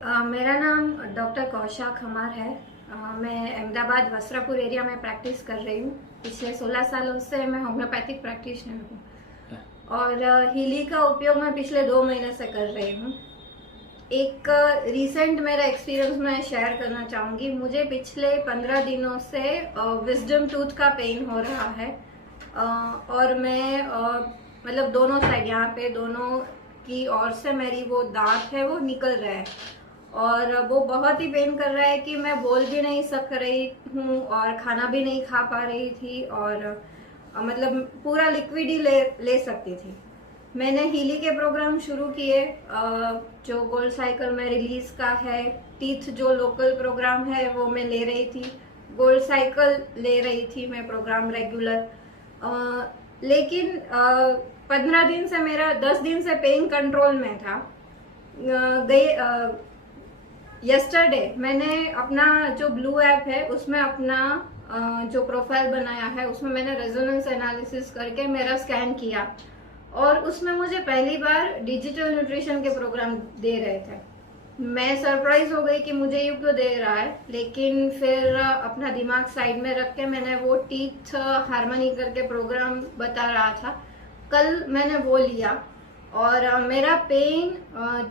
मेरा नाम डॉक्टर कौशा खमार है। मैं अहमदाबाद वस्त्रापुर एरिया में प्रैक्टिस कर रही हूँ। पिछले 16 सालों से मैं होम्योपैथिक प्रैक्टिशनर हूँ और हीली का उपयोग मैं पिछले 2 महीने से कर रही हूँ। एक रिसेंट मेरा एक्सपीरियंस मैं शेयर करना चाहूँगी। मुझे पिछले 15 दिनों से विजडम टूथ का पेन हो रहा है और मैं मतलब दोनों साइड यहाँ पे दोनों की ओर से मेरी वो दांत है वो निकल रहा है और वो बहुत ही पेन कर रहा है कि मैं बोल भी नहीं सक रही हूँ और खाना भी नहीं खा पा रही थी और मतलब पूरा लिक्विड ही ले सकती थी। मैंने हीली के प्रोग्राम शुरू किए जो गोल्ड साइकिल में रिलीज का है। टीथ जो लोकल प्रोग्राम है वो मैं ले रही थी, गोल्ड साइकिल ले रही थी मैं प्रोग्राम रेगुलर। लेकिन 15 दिन से मेरा 10 दिन से पेन कंट्रोल में था। यस्टरडे मैंने अपना जो ब्लू ऐप है उसमें अपना जो प्रोफाइल बनाया है उसमें मैंने रेजोनेंस एनालिसिस करके मेरा स्कैन किया और उसमें मुझे पहली बार डिजिटल न्यूट्रिशन के प्रोग्राम दे रहे थे। मैं सरप्राइज हो गई कि मुझे ये क्यों दे रहा है, लेकिन फिर अपना दिमाग साइड में रख के मैंने वो टीथ हार्मनी करके प्रोग्राम बता रहा था, कल मैंने वो लिया और मेरा पेन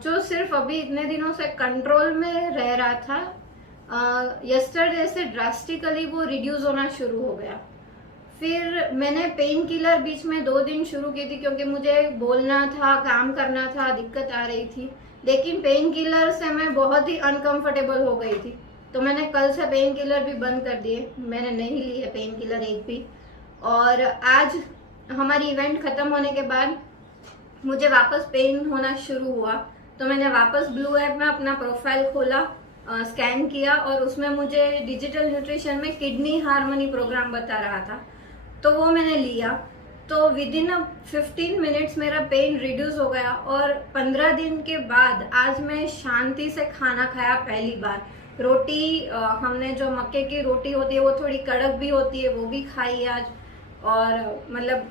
जो सिर्फ अभी इतने दिनों से कंट्रोल में रह रहा था यस्टरडे से ड्रास्टिकली वो रिड्यूस होना शुरू हो गया। फिर मैंने पेन किलर बीच में 2 दिन शुरू की थी क्योंकि मुझे बोलना था, काम करना था, दिक्कत आ रही थी, लेकिन पेन किलर से मैं बहुत ही अनकंफर्टेबल हो गई थी तो मैंने कल से पेन किलर भी बंद कर दिए। मैंने नहीं ली है पेन किलर एक भी। और आज हमारी इवेंट खत्म होने के बाद मुझे वापस पेन होना शुरू हुआ तो मैंने वापस ब्लू ऐप में अपना प्रोफाइल खोला, स्कैन किया और उसमें मुझे डिजिटल न्यूट्रिशन में किडनी हार्मनी प्रोग्राम बता रहा था तो वो मैंने लिया। तो विद इन 15 मिनट्स मेरा पेन रिड्यूस हो गया और 15 दिन के बाद आज मैं शांति से खाना खाया पहली बार। रोटी हमने जो मक्के की रोटी होती है वो थोड़ी कड़क भी होती है, वो भी खाई आज और मतलब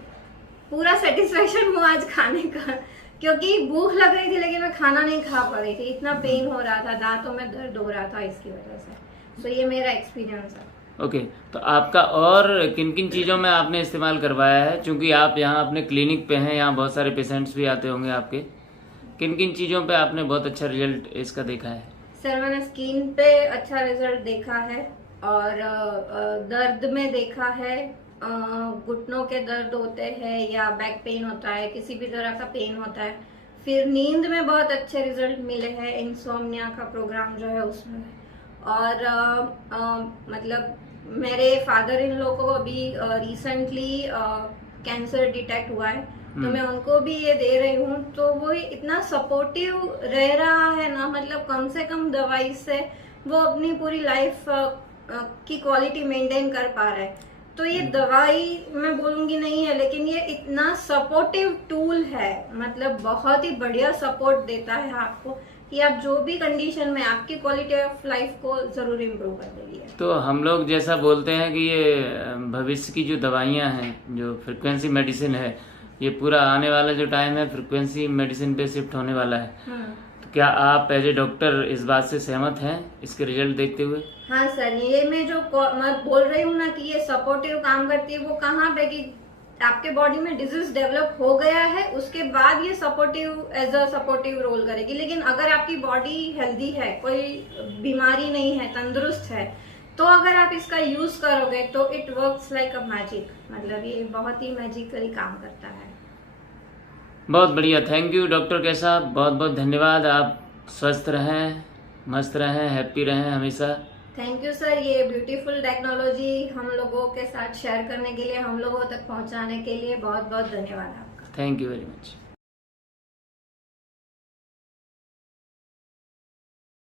पूरा सेटिस्फेक्शन हुआ आज खाने का क्योंकि भूख लग रही थी लेकिन मैं खाना नहीं खा पा रही थी, इतना पेन हो रहा था, दांतों में दर्द हो रहा था इसकी वजह से। तो ये मेरा एक्सपीरियंस है। ओके तो आपका और किन किन चीज़ों में आपने इस्तेमाल करवाया है, क्योंकि आप यहाँ अपने क्लिनिक पे हैं, यहाँ बहुत सारे पेशेंट्स भी आते होंगे आपके, किन किन चीज़ों पे आपने बहुत अच्छा रिजल्ट इसका देखा है? सर मैंने स्किन पे अच्छा रिजल्ट देखा है और दर्द में देखा है, घुटनों के दर्द होते हैं या बैक पेन होता है, किसी भी तरह का पेन होता है। फिर नींद में बहुत अच्छे रिजल्ट मिले हैं, इंसोम्निया का प्रोग्राम जो है उसमें। और मतलब मेरे फादर इन लोग को अभी रिसेंटली कैंसर डिटेक्ट हुआ है तो मैं उनको भी ये दे रही हूँ तो वो इतना सपोर्टिव रह रहा है ना, मतलब कम से कम दवाई से वो अपनी पूरी लाइफ की क्वालिटी मेंटेन कर पा रहा है। तो ये दवाई मैं बोलूंगी नहीं है लेकिन ये इतना सपोर्टिव टूल है, मतलब बहुत ही बढ़िया सपोर्ट देता है आपको कि आप जो भी कंडीशन में आपकी क्वालिटी ऑफ लाइफ को जरूर इम्प्रूव कर देगी। तो हम लोग जैसा बोलते हैं कि ये भविष्य की जो दवाइयाँ हैं, जो फ्रिक्वेंसी मेडिसिन है, ये पूरा आने वाला जो टाइम है फ्रिक्वेंसी मेडिसिन पे शिफ्ट होने वाला है। तो क्या आप एज ए डॉक्टर इस बात से सहमत हैं इसके रिजल्ट देखते हुए? हाँ सर, ये मैं बोल रही हूँ ना कि ये सपोर्टिव काम करती है, वो कहाँ पे कि आपके बॉडी में डिजीज डेवलप हो गया है उसके बाद ये supportive as a supportive role करेगी। लेकिन अगर आपकी बॉडी हेल्दी है, कोई बीमारी नहीं है, तंदुरुस्त है, तो अगर आप इसका यूज करोगे तो it works like a magic, मतलब ये बहुत ही मैजिकली काम करता है। बहुत बढ़िया, थैंक यू डॉक्टर कैसा, बहुत बहुत धन्यवाद। आप स्वस्थ रहें, मस्त रहें, हैप्पी रहें हमेशा। थैंक यू सर, ये ब्यूटीफुल टेक्नोलॉजी हम लोगों के साथ शेयर करने के लिए, हम लोगों तक पहुंचाने के लिए बहुत बहुत धन्यवाद आपका। Thank you very much.